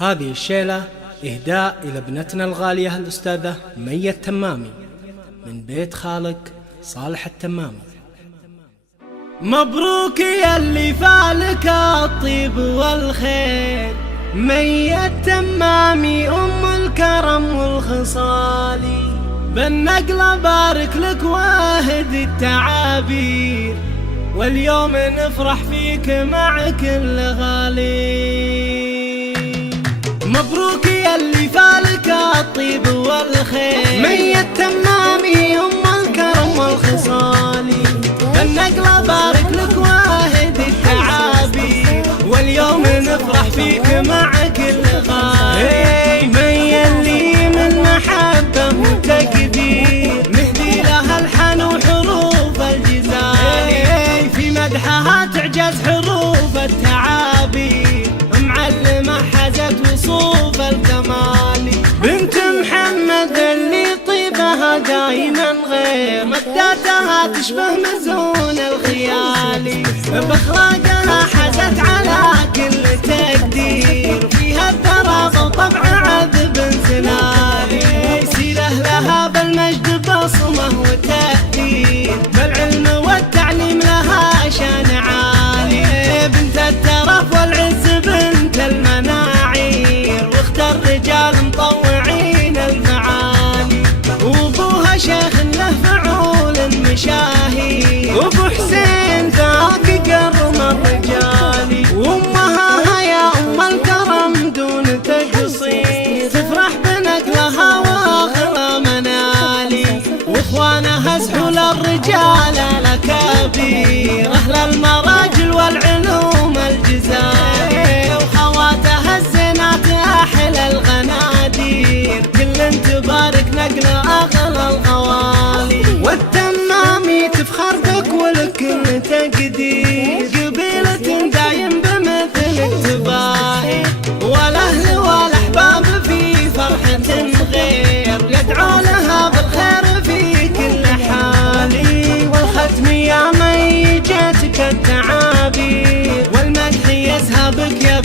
هذه الشيلة إهداء إلى ابنتنا الغالية الأستاذة مية التمامي من بيت خالك صالح التمامي. مبروك يا اللي فالك الطيب والخير، مية التمامي أم الكرم والخصال، بالنقلة بارك لك واهد التعابير، واليوم نفرح فيك مع كل غالي. مبروك يا اللي فالك الطيب والخير، مية التمامي أم الكرم والخصال، بالنقلة بارك لك واهد التعابير، واليوم نفرح فيك مع كل غالي. مية اللي من محبة وتقدير، نهدي لها الحن وحروف الجزائر، في مدحها تعجز حروف التعابير، معلمة حزت وصوف الكمال، بنت محمد اللي طيبها دايما غير، مداتها تشبه مزون الخيال، باخلاقها حزت على كل تقدير، فيها الدراسة وطبع عذب سلالي، سيره لها بالمجد بصمه وتأثير، بالعلم والتعليم لها شان عالي، بنت الترف والعز بنت المناعير، واختار رجال مطوعين المعالي، وابوها شيخ له فعول مشاهير، وابو حسين ذاك قرم الرجال، وامها يا ام الكرم دون تقصير، تفرح بنقلها واخر منالي، واخوانها سحول الرجال الاكابير، اهل المراجل والعلوم الجزائر، وخواتها الزينات احلى الغنادير، كل تبارك نقل اغلى الغوالي، والتمامي تفخر بك ولكل تقدير، قبيلة دايم بمثلك تباهي، والاهل والاحباب في فرحة غير، يدعو لها بالخير في كل حال، والختم يا مي جاتك التعابير، والمدح يزهى بك يا